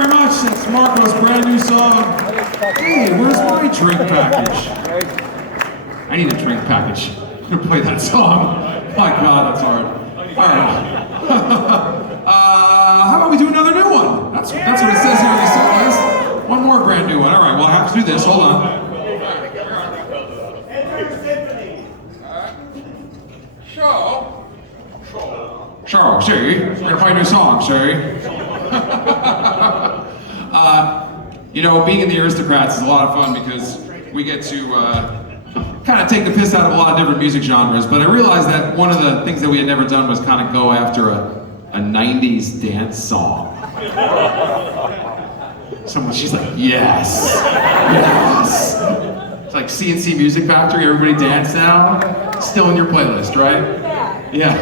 very much. That's Marco's brand new song. Hey, where's my drink package? I need a drink package. I'm gonna play that song. My God, that's hard. All right. How about we do another new one? That's what it says here on the set list. One more brand new one. All right, well, I have to do this. Hold on. Sure, see, we're gonna play a new song, see? You know, being in the Aristocrats is a lot of fun because we get to kind of take the piss out of a lot of different music genres, but I realized that one of the things that we had never done was kind of go after a 90s dance song. She's like, yes, yes. It's like CNC Music Factory, everybody dance now. Still in your playlist, right? Yeah.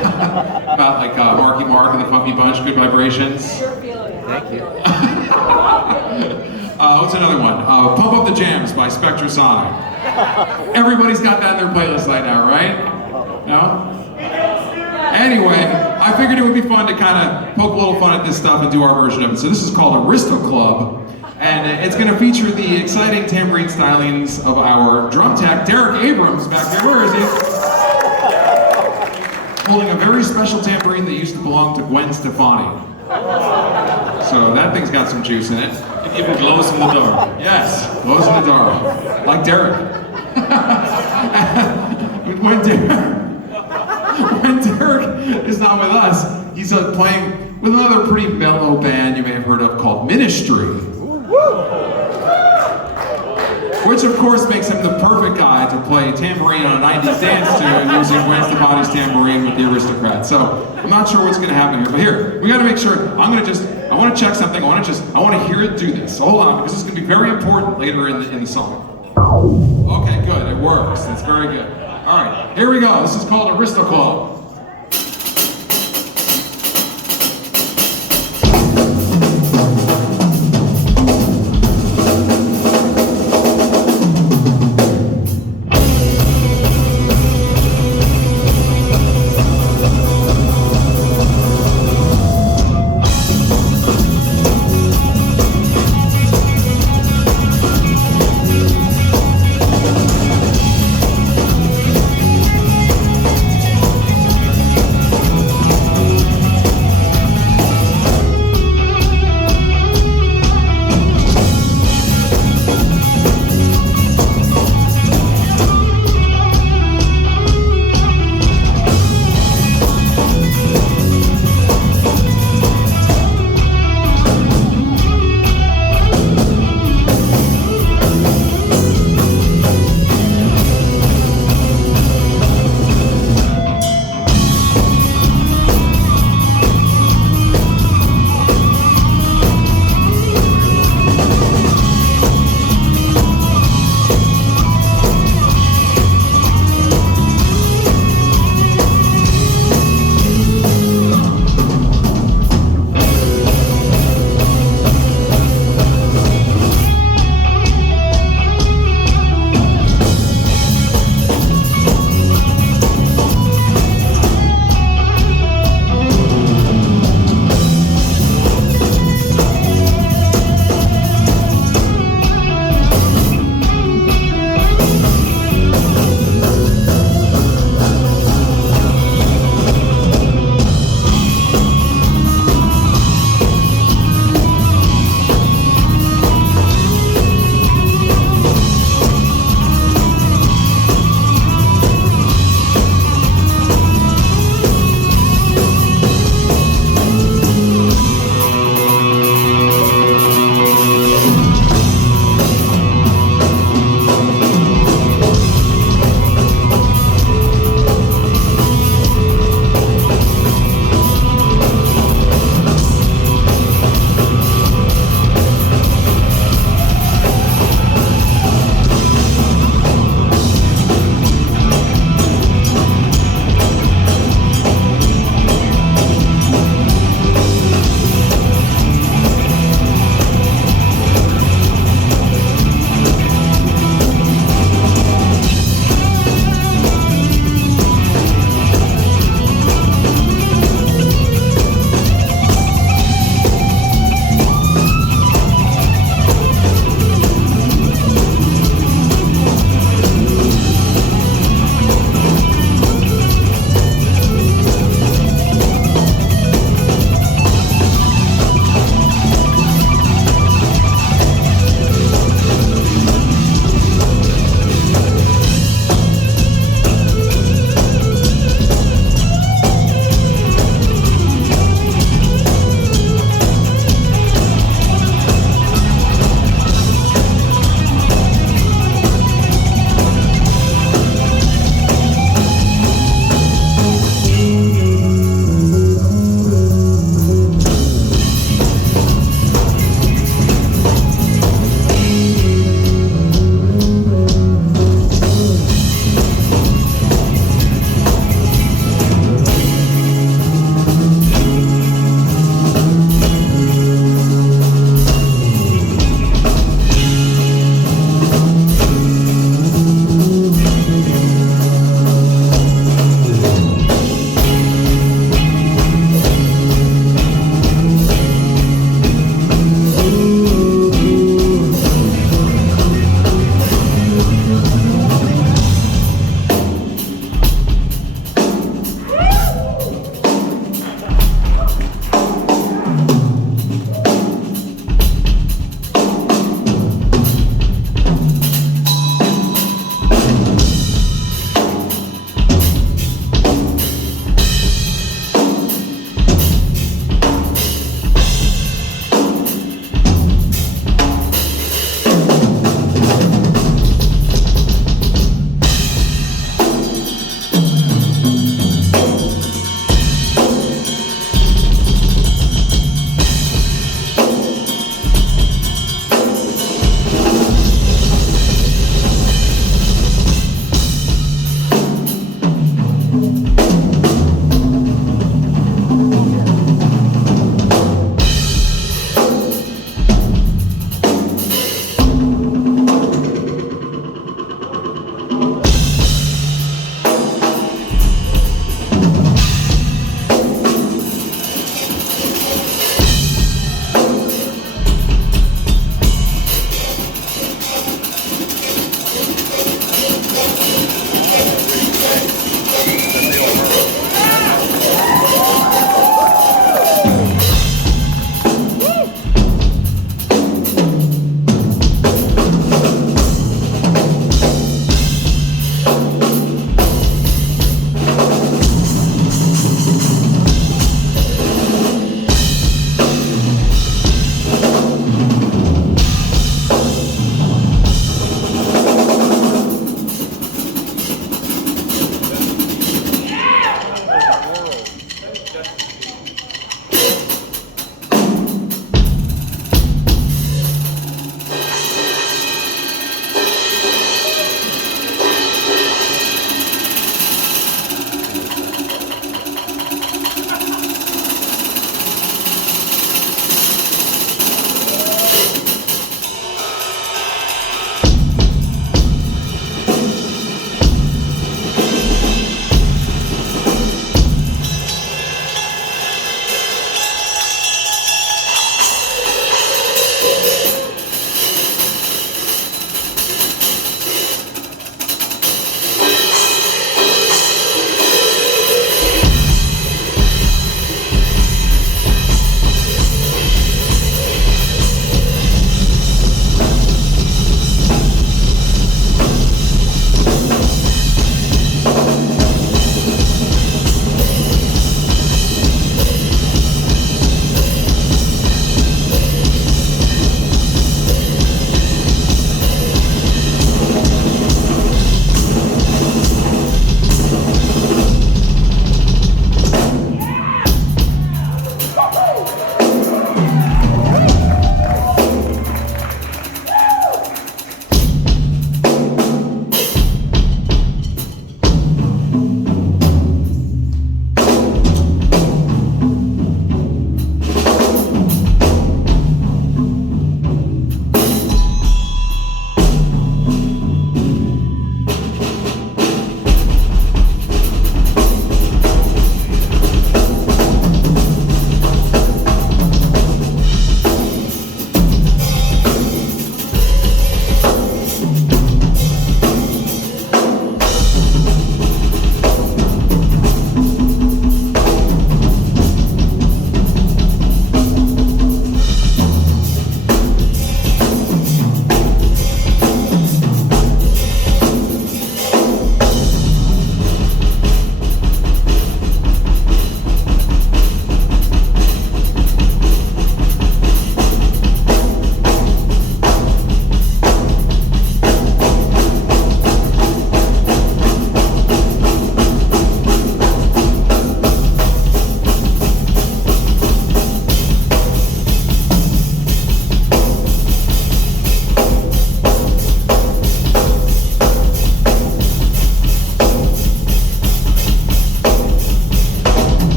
About like Marky Mark and the Funky Bunch, Good Vibrations. Thank you. What's another one? Pump Up the Jams by Spectrasonic. Everybody's got that in their playlist right now, right? No? Anyway, I figured it would be fun to kind of poke a little fun at this stuff and do our version of it. So this is called Aristo Club, and it's going to feature the exciting tambourine stylings of our drum tech, Derek Abrams, back there. Where is he? Holding a very special tambourine that used to belong to Gwen Stefani. So that thing's got some juice in it. It even glows in the dark. Yes, glows in the dark. Like Derek. when Derek is not with us, he's playing with another pretty mellow band you may have heard of called Ministry. Which of course makes him the perfect guy to play tambourine on a 90s dance tune using Gwen Stefani's tambourine with the Aristocrats. So I'm not sure what's gonna happen here, but here, we gotta make sure, I wanna check something, I wanna hear it do this. So hold on, because this is gonna be very important later in the song. Okay, good, it works, it's very good. All right, here we go, this is called Aristo Club.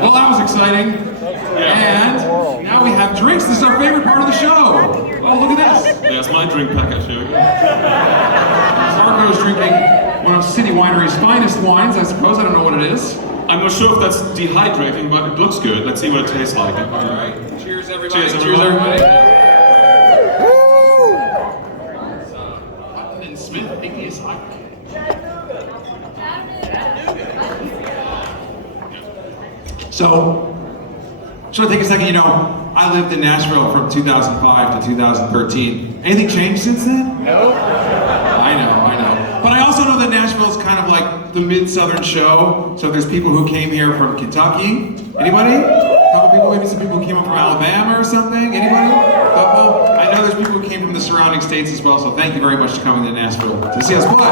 Well, that was exciting. And now we have drinks. This is our favorite part of the show. Oh, look at this. There's my drink package here. Marco's drinking one of City Winery's finest wines, I suppose. I don't know what it is. I'm not sure if that's dehydrating, but it looks good. Let's see what it tastes like. All right. Cheers, everybody. Cheers, Cheers, everybody. Hutton and Smith, Igneous Hut. So, should I take a second? You know, I lived in Nashville from 2005 to 2013. Anything changed since then? No. I know. But I also know that Nashville is kind of like the mid-southern show. So there's people who came here from Kentucky. Anybody? A couple people, maybe some people who came up from Alabama or something. Anybody? Couple? I know there's people who came from the surrounding states as well. So thank you very much for coming to Nashville to see us play.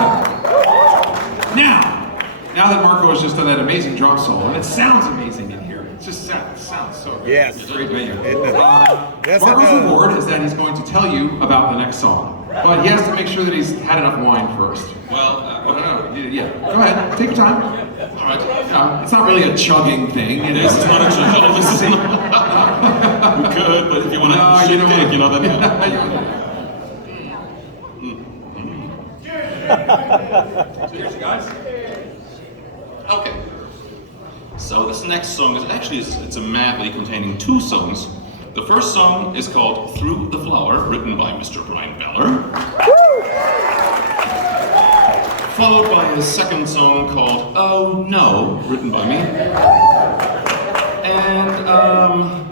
Now that Marco has just done that amazing drum solo, and it sounds amazing in here. It just sounds so good. Yes. It's a great venue. Yes, Marco's reward is that he's going to tell you about the next song. But he has to make sure that he's had enough wine first. Well, I don't know. Yeah, go ahead. Take your time. all right. It's not really a chugging thing. This is not a challenge. This is not. We could, but if you want to have a shit cake, you know, then Cheers, guys. Okay. So this next song is actually it's a medley containing two songs. The first song is called "Through the Flower," written by Mr. Brian Beller. Followed by a second song called "Oh No," written by me. And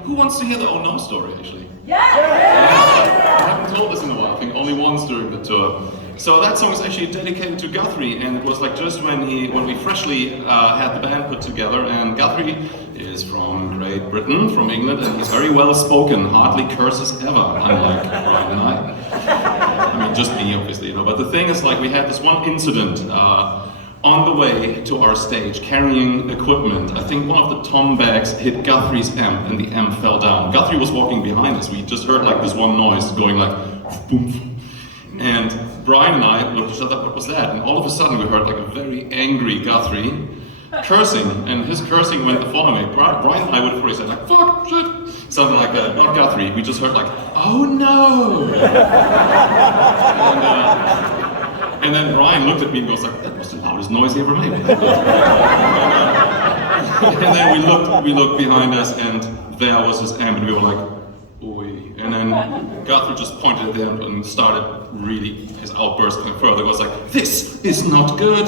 who wants to hear the "Oh No" story, actually? Yeah! I haven't told this in a while. I think only once during the tour. So that song is actually dedicated to Guthrie, and it was like just when we freshly had the band put together. And Guthrie is from Great Britain, from England, and he's very well spoken, hardly curses ever, unlike Brian and I. I mean, just me, obviously, you know. But the thing is, like, we had this one incident on the way to our stage, carrying equipment. I think one of the tom bags hit Guthrie's amp, and the amp fell down. Guthrie was walking behind us. We just heard like this one noise going like, boom. And Brian and I looked at each other, what was that? And all of a sudden we heard like a very angry Guthrie cursing, and his cursing went the following way. Brian and I would have probably said like, fuck, shit, something like that. Not Guthrie, we just heard like, oh no! And then Brian looked at me and goes like, that was the loudest noise he ever made. And then we looked behind us, and there was his amp, and we were like, oi. And then Guthrie just pointed at the amp and started really, his outburst went further. It was like, this is not good.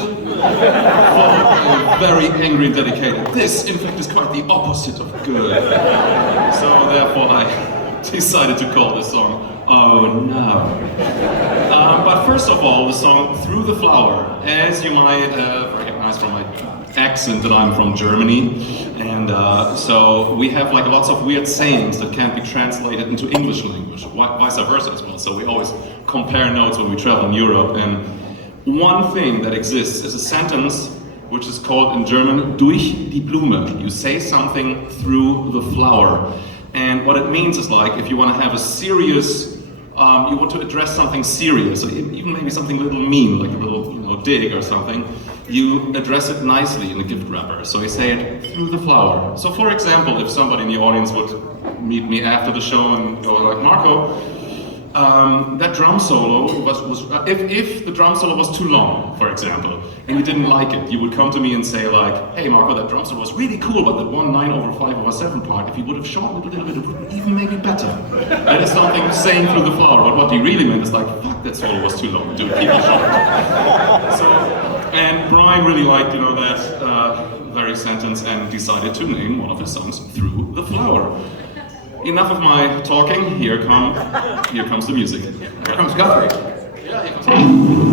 Very angry and dedicated. This, in fact, is quite the opposite of good. So therefore I decided to call this song "Oh No." But first of all, the song "Through the Flower," as you might recognize from my accent that I'm from Germany, and so we have like lots of weird sayings that can't be translated into English language, vice versa as well. So we always compare notes when we travel in Europe, and one thing that exists is a sentence which is called in German "durch die Blume." You say something through the flower. And what it means is like, if you want to have a serious, you want to address something serious, or even maybe something a little mean, like a little, dig or something, you address it nicely in a gift wrapper. So you say it through the flower. So for example, if somebody in the audience would meet me after the show and go like, Marco, that drum solo was if the drum solo was too long, for example, and you didn't like it, you would come to me and say like, hey Marco, that drum solo was really cool, but that 1 9/5/7 part, if you would have shortened it a little bit, it would even make it better. That is something saying through the flower, but what he really meant is like, fuck, that solo was too long, dude, keep it short. So, and Brian really liked, that very sentence and decided to name one of his songs "Through the Flower." Enough of my talking. Here comes the music. Here comes Guthrie. Yeah, here comes.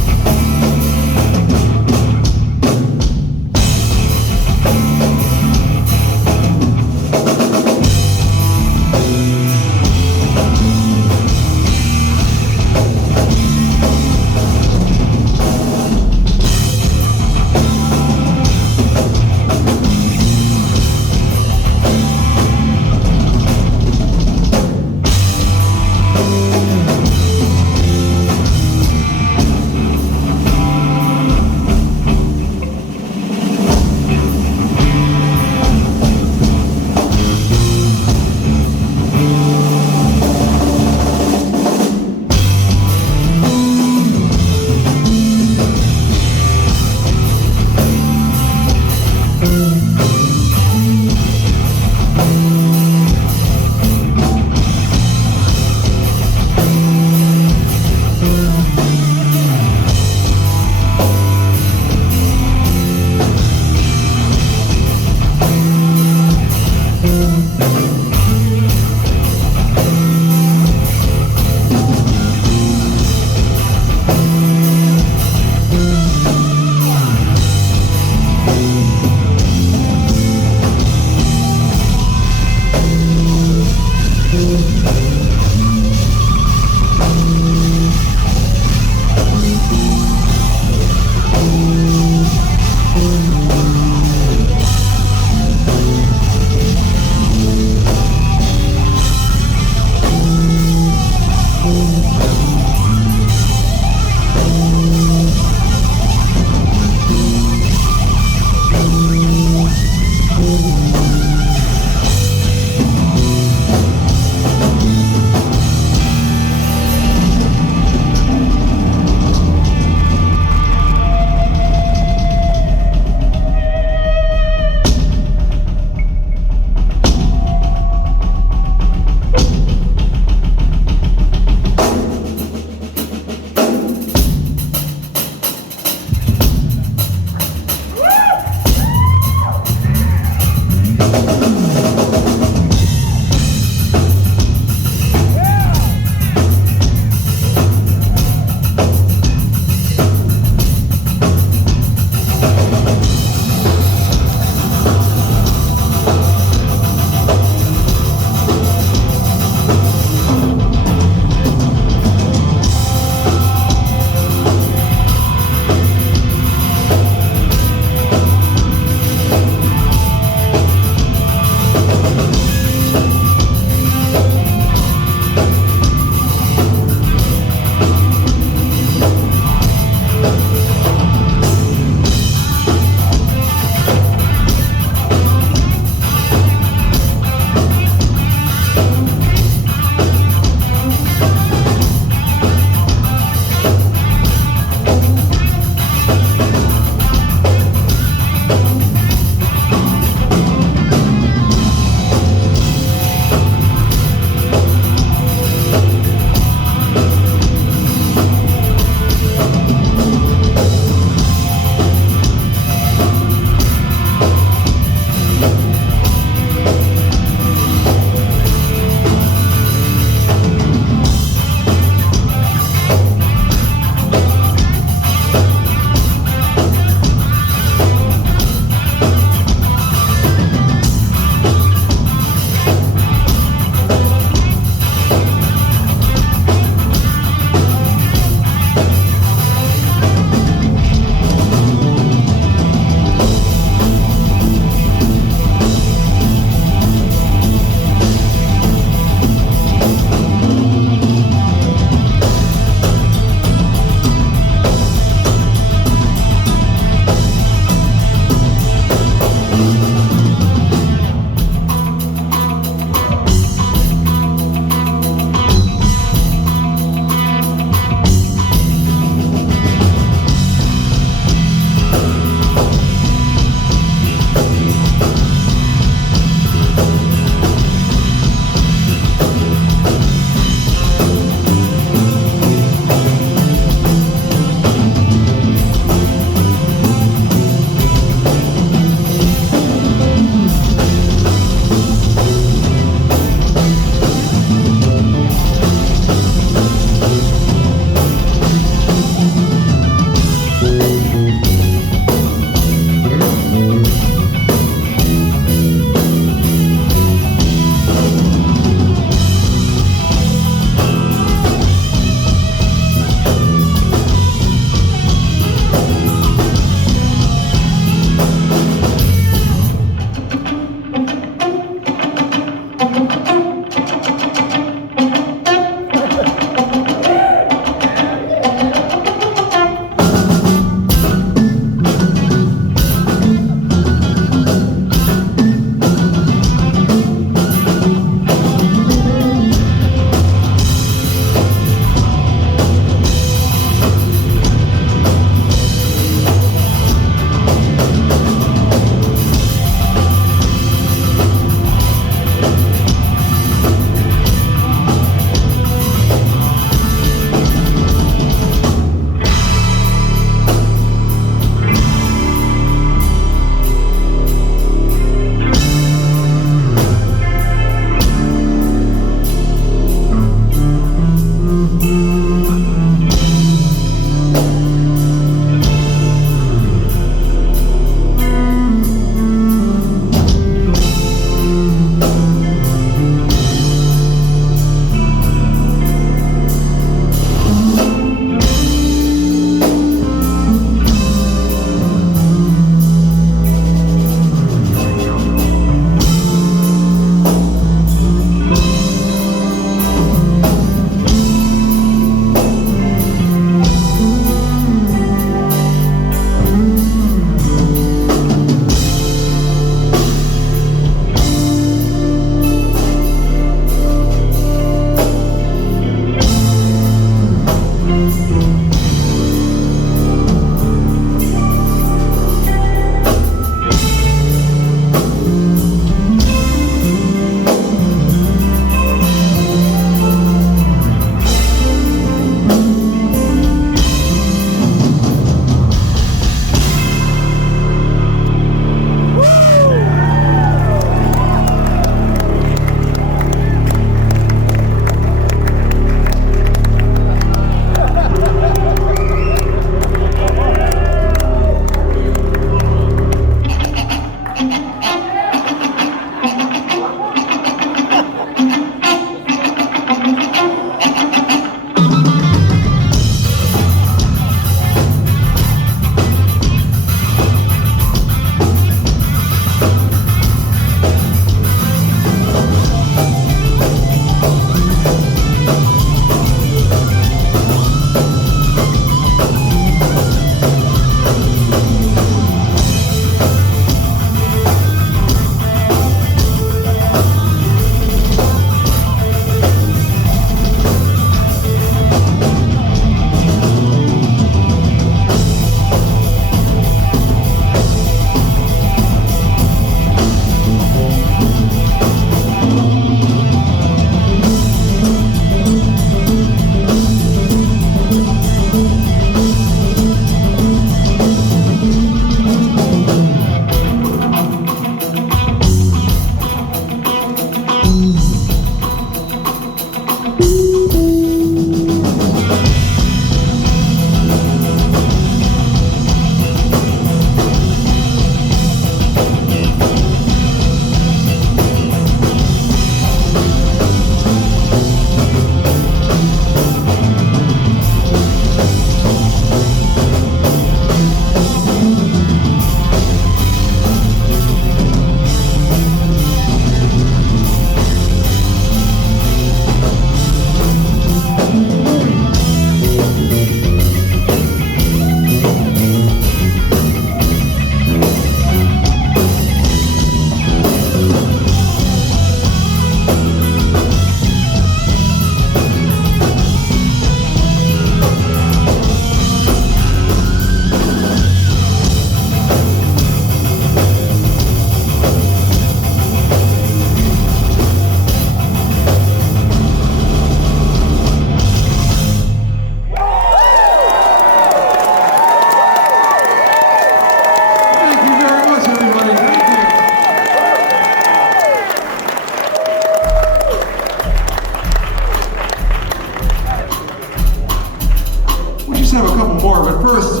just have a couple more, but first,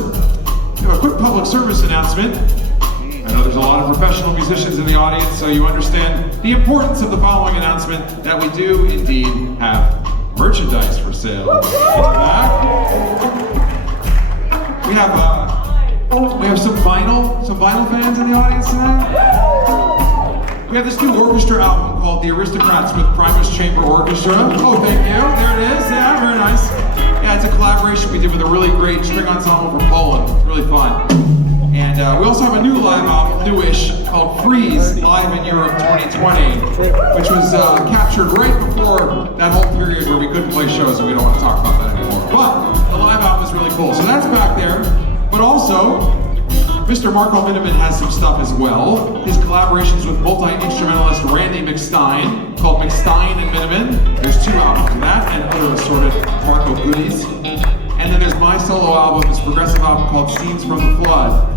we have a quick public service announcement. I know there's a lot of professional musicians in the audience, so you understand the importance of the following announcement, that we do indeed have merchandise for sale. We have some vinyl fans in the audience tonight. We have this new orchestra album called The Aristocrats with Primus Chamber Orchestra. Oh, thank you. There it is. Yeah, very nice. Yeah, it's a collaboration we did with a really great string ensemble from Poland. It's really fun. And we also have a new live album, newish, called Freeze, Live in Europe 2020, which was captured right before that whole period where we couldn't play shows, and we don't want to talk about that anymore. But the live album is really cool. So that's back there. But also, Mr. Marco Miniman has some stuff as well. His collaborations with multi-instrumentalist Randy McStein, called McStein and Miniman. There's 2 albums of that, and other assorted Marco goodies. And then there's my solo album, this progressive album called Scenes from the Flood,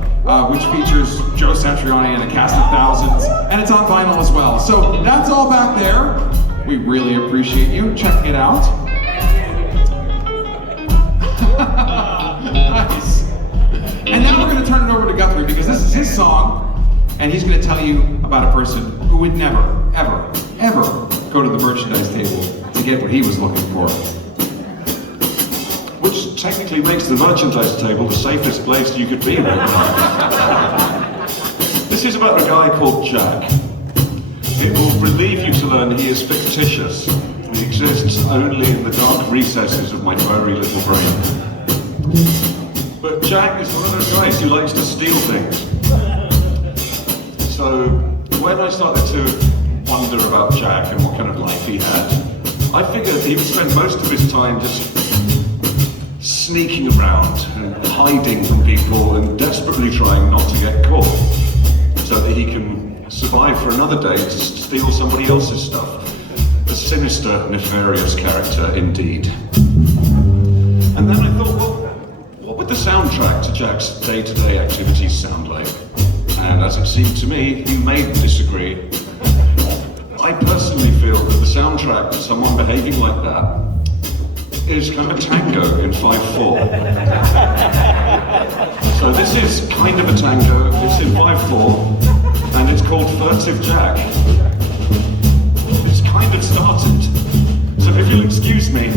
which features Joe Satriani and a cast of thousands, and it's on vinyl as well. So that's all back there. We really appreciate you checking it out. Nice. And now we're going to turn it over to Guthrie, because this is his song, and he's going to tell you about a person who would never, ever, ever go to the merchandise table to get what he was looking for. Which technically makes the merchandise table the safest place you could be right now. This is about a guy called Jack. It will relieve you to learn he is fictitious. He exists only in the dark recesses of my furry little brain. But Jack is one of those guys who likes to steal things. So when I started to wonder about Jack and what kind of life he had, I figured he would spend most of his time just sneaking around and hiding from people and desperately trying not to get caught so that he can survive for another day to steal somebody else's stuff. A sinister, nefarious character indeed. And then I thought, well, what would the soundtrack to Jack's day-to-day activities sound like? And as it seemed to me, you may disagree. I personally feel that the soundtrack to someone behaving like that is kind of a tango in 5/4. So this is kind of a tango, it's in 5/4, and it's called Furtive Jack. It's kind of started. So if you'll excuse me.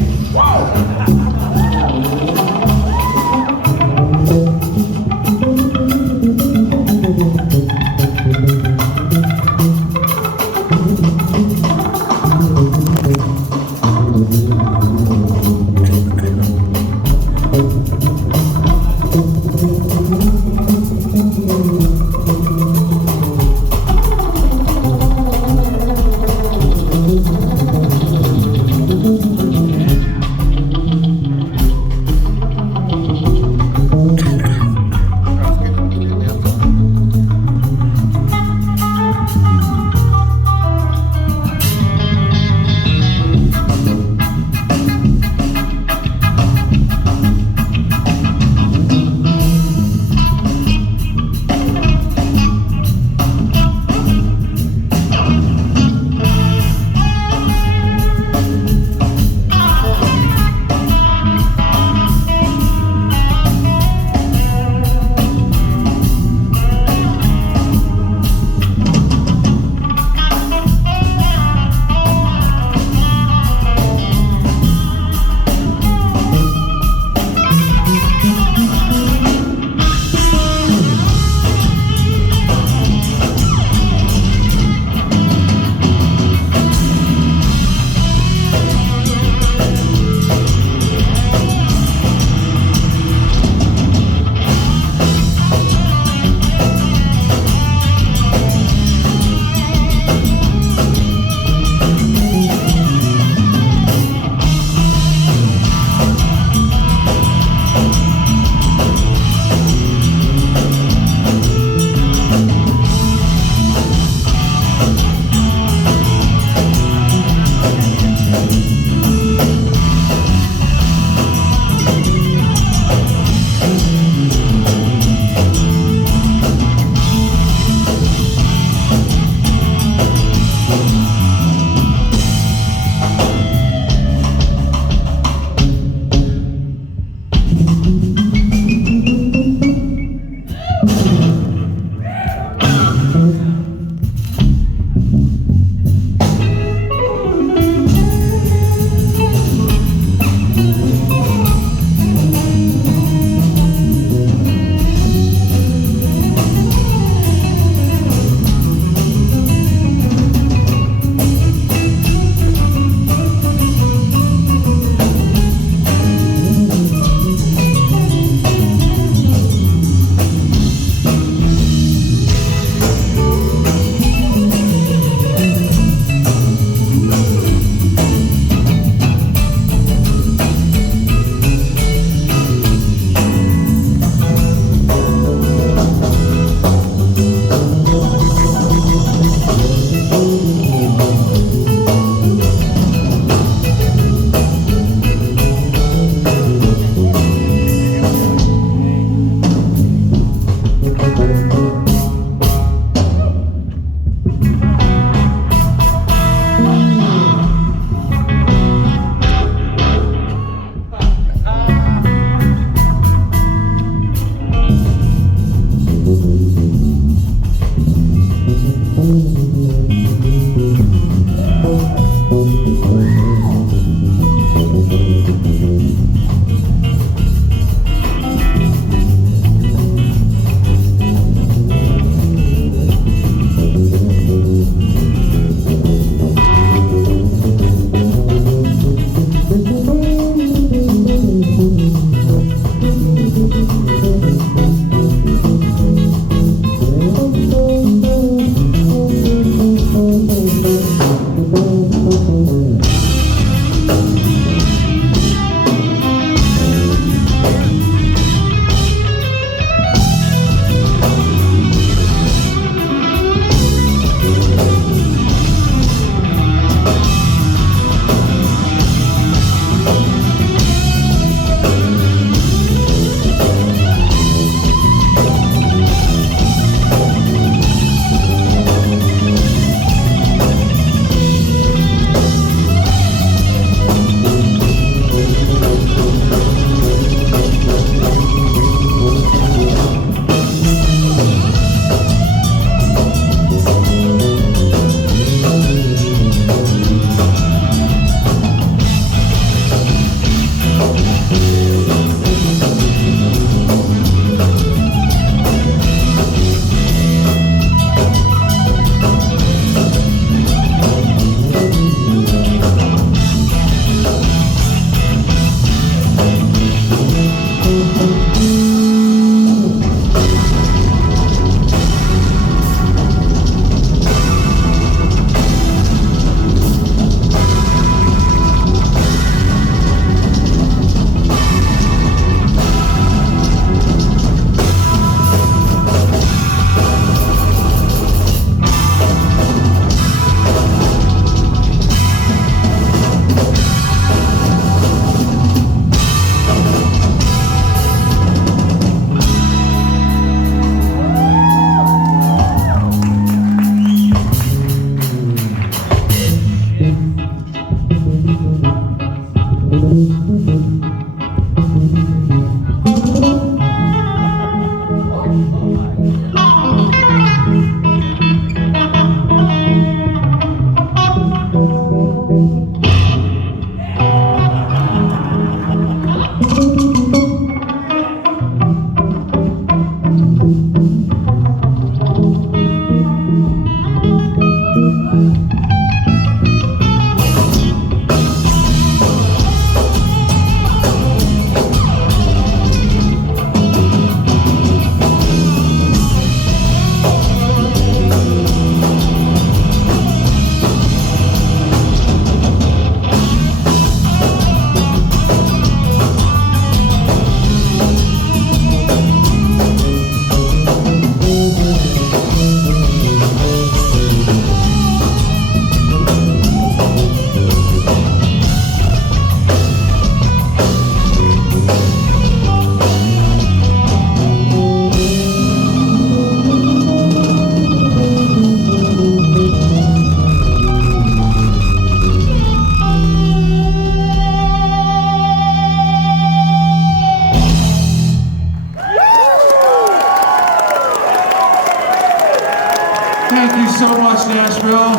Nashville.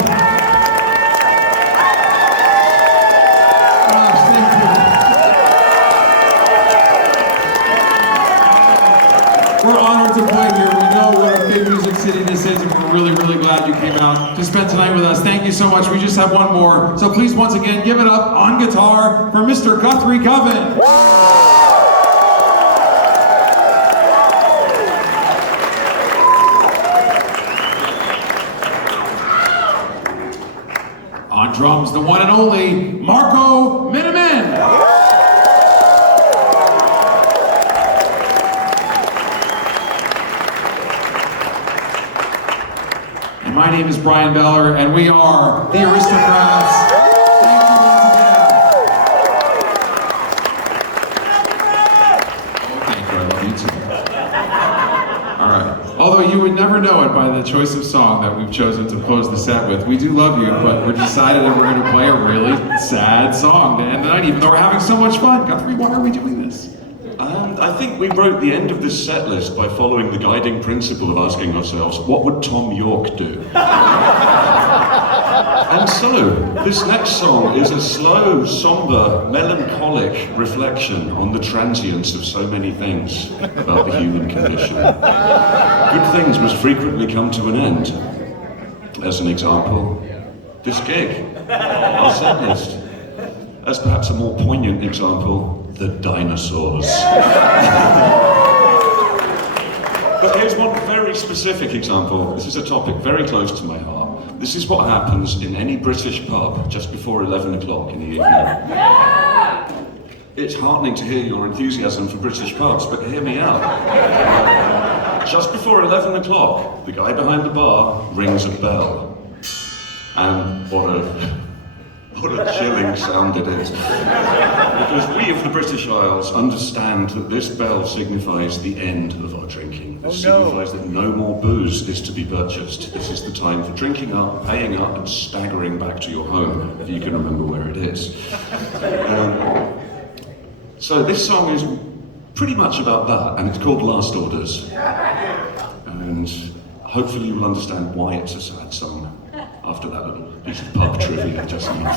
Gosh, thank you. We're honored to play here. We know what a big music city this is, and we're really, really glad you came out to spend tonight with us. Thank you so much. We just have one more. So please, once again, give it up on guitar for Mr. Guthrie Coven. On drums, the one and only Marco Miniman. And my name is Brian Beller, and we are the Aristocrats. Thank you once again. Oh, thank you. I love you too. All right. Although you would never know it by the choice of song that we've chosen to close the set with. We do love you, but we're decided that we're going to play a really sad song to end the night, even though we're having so much fun. Guthrie, why are we doing this? I think we wrote the end of this set list by following the guiding principle of asking ourselves, what would Tom York do? And so, this next song is a slow, somber, melancholic reflection on the transience of so many things about the human condition. Good things must frequently come to an end. As an example, this gig, our set list. As perhaps a more poignant example, the dinosaurs. But here's one very specific example. This is a topic very close to my heart. This is what happens in any British pub just before 11 o'clock in the evening. It's heartening to hear your enthusiasm for British pubs, but hear me out. Just before 11 o'clock, the guy behind the bar rings a bell. And what a chilling sound it is. Because we of the British Isles understand that this bell signifies the end of our drinking. This signifies that no more booze is to be purchased. This is the time for drinking up, paying up, and staggering back to your home, if you can remember where it is. So this song is pretty much about that, and it's called Last Orders. And hopefully you will understand why it's a sad song after that little piece of pub trivia just now.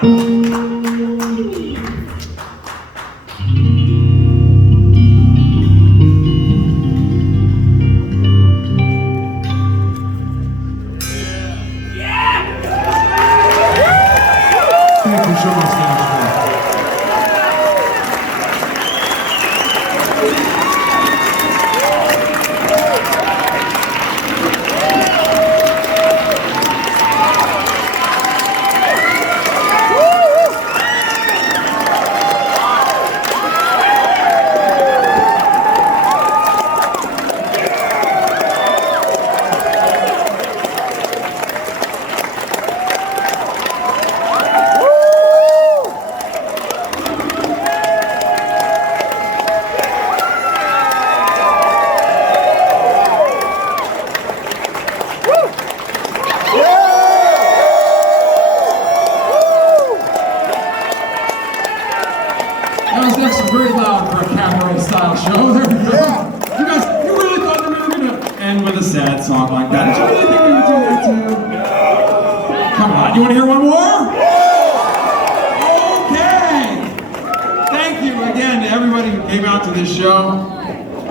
Thank you so much, guys. That was actually very loud for a cabaret style show. There we go. You guys, you really thought that we were gonna end with a sad song like that? Did you really think we would do that too? Come on, you want to hear one more? Okay. Thank you again to everybody who came out to this show.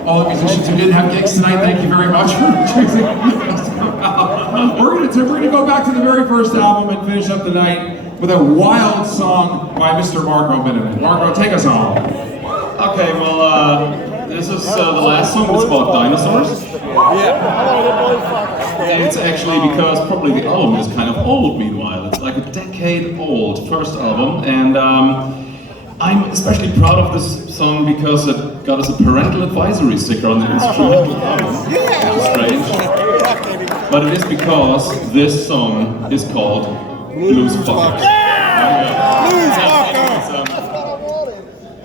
All the musicians who didn't have gigs tonight, thank you very much for choosing us to come out. We're gonna go back to the very first album and finish up the night with a wild song by Mr. Marco Miniman. Marco, take us home. Okay, well, this is the last song. It's called Dinosaurs. And it's actually because probably the album is kind of old meanwhile. It's like a decade old, first album. And I'm especially proud of this song because it got us a parental advisory sticker on the instrumental album. It's strange. But it is because this song is called Blues Fucker.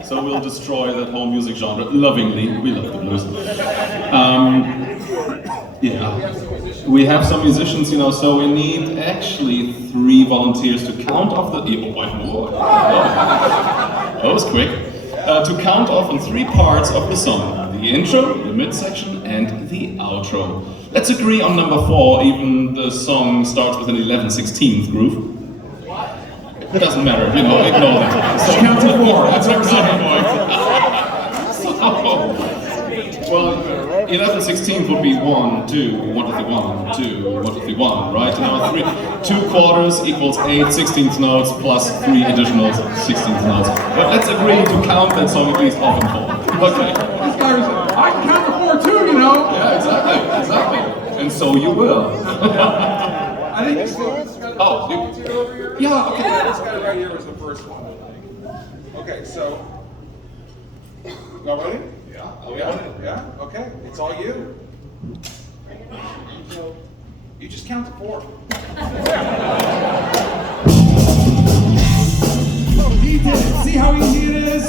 So we'll destroy that whole music genre lovingly. We love the blues. Yeah. We have some musicians, you know, so we need actually 3 volunteers to count off the... That was quick. To count off on 3 parts of the song. The intro, the midsection, and the outro. Let's agree on number 4, even the song starts with an 11/16th groove. It doesn't matter, you know, ignore that. So count to 4, that's what we're saying. Well, 11/16th would be 1, 2, 1 to the 1, 2, 1 to the 1, right? Now 2 quarters equals 8 16th notes plus 3 additional 16th notes. But let's agree to count that song at least off and 4. Okay. This guy was like, I can count to 4 too, you know? Yeah, exactly. And so you will. I think this one. Oh, yeah, okay. This guy right here was the first one. Okay, so. Y'all ready? Yeah. Yeah? Okay. It's all you. You just count to 4. He did it. See how easy it is?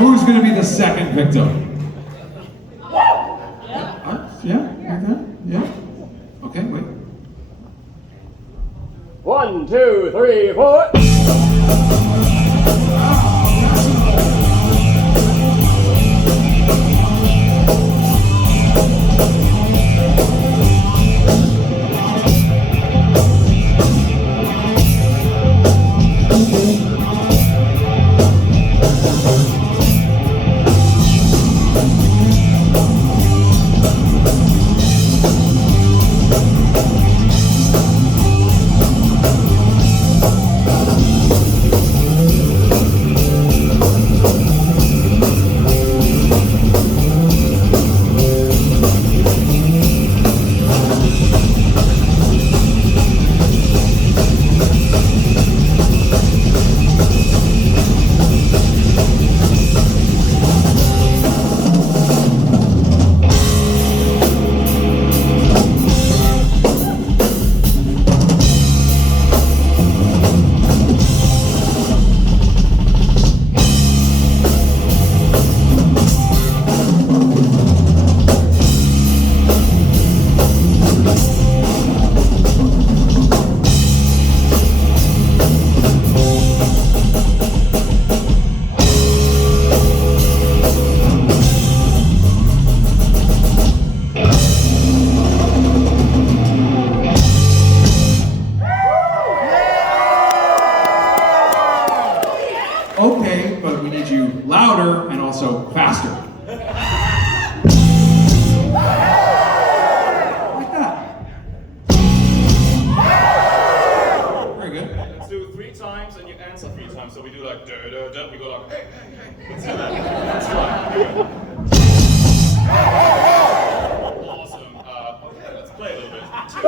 Who's going to be the second victim? Yeah? Like that? Yeah? Okay, wait. 1, 2, 3, 4. Okay, but we need you louder and also faster. Like that. Very good. Let's do 3 times and you answer 3 times. So we do like da da da. We go like hey hey hey. Let's do that. That's fine. Awesome. Okay, let's play a little bit. 2.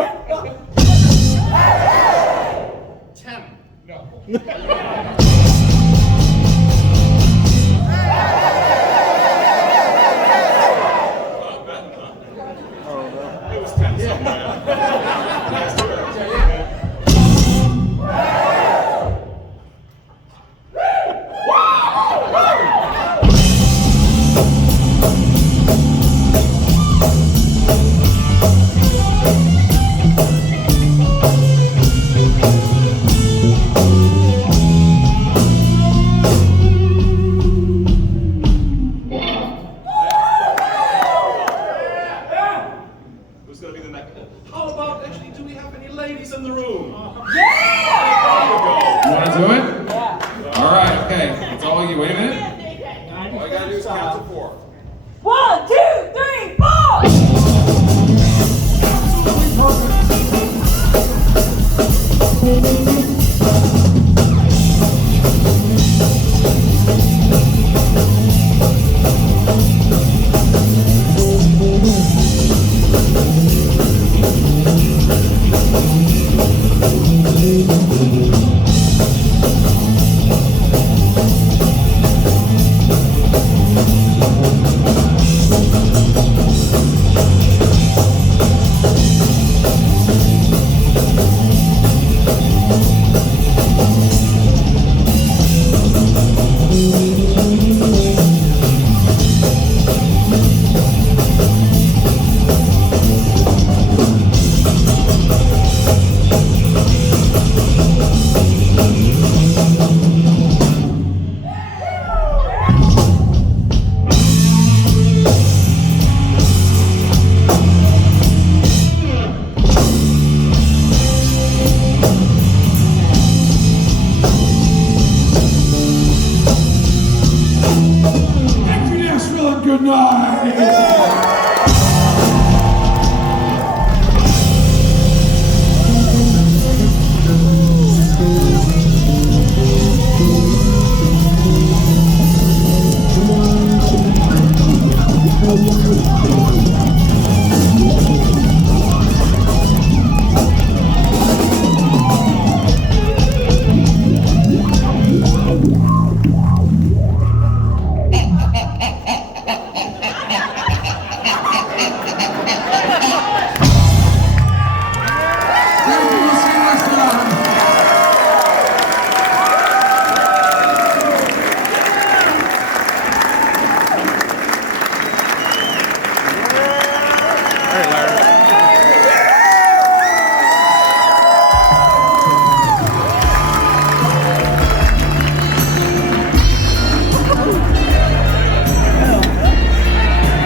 10. No. It was 10 somewhere. Let's do it. Who's gonna be the next? How about actually, do we have any ladies in the room? You want to do it? Yeah. All right, okay. It's all you. Wait a minute.